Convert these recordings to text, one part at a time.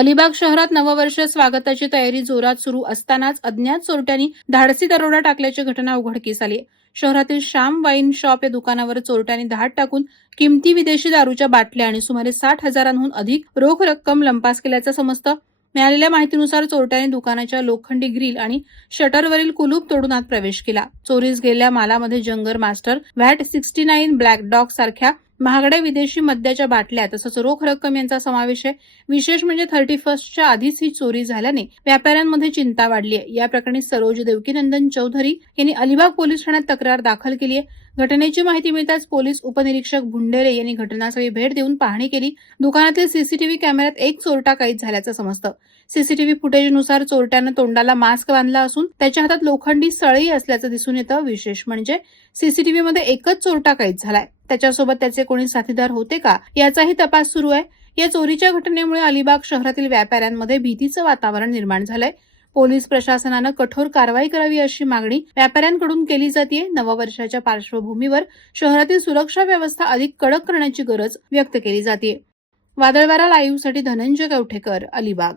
अलिबाग शहरात नववर्ष स्वागताची तयारी जोरात सुरू असतानाच अज्ञात चोरट्यांनी धाडसी दरोडा टाकल्याची घटना उघडकीस आली. शहरातील श्याम वाईन शॉप या दुकानावर चोरट्यांनी धाड टाकून किमती विदेशी दारूच्या बाटल्या आणि सुमारे 60,000 अधिक रोख रक्कम लंपास केल्याचं समजतं. मिळालेल्या माहितीनुसार चोरट्यांनी दुकानाच्या लोखंडी ग्रिल आणि शटरवरील कुलूप तोडून आत प्रवेश केला. चोरीस गेलेल्या मालामध्ये जंगर मास्टर, व्हॅट 69, ब्लॅक डॉग सारख्या महागड्या विदेशी मद्याच्या बाटल्या तसंच रोख रक्कम यांचा समावेश आहे. विशेष म्हणजे 31च्या आधीच ही चोरी झाल्याने व्यापाऱ्यांमध्ये चिंता वाढली आहे. या प्रकरणी सरोज देवकीनंदन चौधरी यांनी अलिबाग पोलीस ठाण्यात तक्रार दाखल केली आहे. घटनेची माहिती मिळताच पोलीस उपनिरीक्षक भुंडेरे यांनी घटनास्थळी भेट देऊन पाहणी केली. दुकानातील सीसीटीव्ही कॅमेऱ्यात एक चोरटा कैद झाल्याचं समजतं. सीसीटीव्ही फुटेजनुसार चोरट्यानं तोंडाला मास्क बांधला असून त्याच्या हातात लोखंडी सळई असल्याचं दिसून येतं. विशेष म्हणजे सीसीटीव्हीमध्ये एकच चोरटा कैद झालाय. त्याच्यासोबत त्याचे कोणी साथीदार होते का याचाही तपास सुरू आहे. या चोरीच्या घटनेमुळे अलिबाग शहरातील व्यापाऱ्यांमध्ये भीतीचं वातावरण निर्माण झालंय. पोलीस प्रशासनानं कठोर कारवाई करावी अशी मागणी व्यापाऱ्यांकडून केली जाते. नववर्षाच्या पार्श्वभूमीवर शहरातील सुरक्षा व्यवस्था अधिक कडक करण्याची गरज व्यक्त केली जाते. वादळवारा लाईव्हसाठी धनंजय कवठेकर, अलिबाग.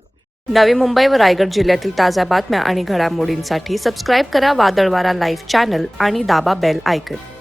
नवी मुंबई व रायगड जिल्ह्यातील ताज्या बातम्या आणि घडामोडींसाठी सबस्क्राईब करा वादळवारा लाईव्ह चॅनल आणि दाबा बेल आयकॉन.